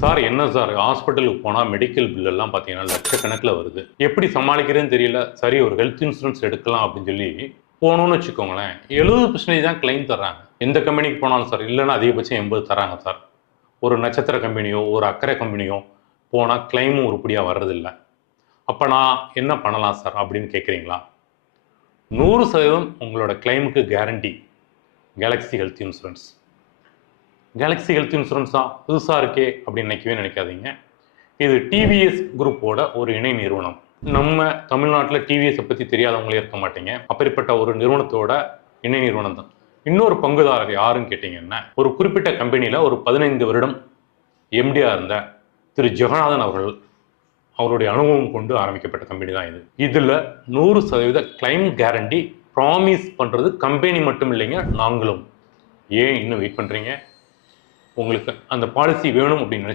Sir என்ன sir ஹாஸ்பிட்டலுக்கு போனால் மெடிக்கல் பில் எல்லாம் பார்த்தீங்கன்னா லட்சக்கணக்கில் வருது. எப்படி சமாளிக்கிறதுன்னு தெரியல. சரி ஒரு ஹெல்த் இன்சூரன்ஸ் எடுக்கலாம் அப்படின்னு சொல்லி போகணும்னு வச்சுக்கோங்களேன், 70% தான் கிளைம் தர்றாங்க. எந்த கம்பெனிக்கு போனாலும் சார், இல்லைன்னா அதிகபட்சம் 80 தராங்க சார். ஒரு நட்சத்திர கம்பெனியோ ஒரு அக்கறை கம்பெனியோ போனால் கிளைமும் உருப்படியாக வர்றதில்ல. அப்போ நான் என்ன பண்ணலாம் சார் அப்படின்னு கேட்குறீங்களா? 100% உங்களோட கிளைமுக்கு guarantee Galaxy health insurance. Galaxy health இன்சூரன்ஸா புதுசாக இருக்கே அப்படின்னு நினைக்காதீங்க. இது டிவிஎஸ் குரூப்போட ஒரு இணை நிறுவனம். நம்ம தமிழ்நாட்டில் டிவிஎஸை பற்றி தெரியாதவங்களே இருக்க மாட்டீங்க. அப்படிப்பட்ட ஒரு நிறுவனத்தோட இணை நிறுவனம் தான். இன்னொரு பங்குதாரர் யாருன்னு கேட்டிங்கன்னா, ஒரு குறிப்பிட்ட கம்பெனியில் ஒரு 15 வருடம் எம்டியாக இருந்த திரு ஜெகநாதன் அவருடைய அனுபவம் கொண்டு ஆரம்பிக்கப்பட்ட கம்பெனி தான் இது. இதில் 100% கிளைம் கேரண்டி ப்ராமிஸ் பண்ணுறது கம்பெனி மட்டும் இல்லைங்க, நாங்களும். ஏன் இன்னும் வெயிட் பண்ணுறீங்க? உங்களுக்கு அந்த பாலிசி வேணும் அப்படின்னு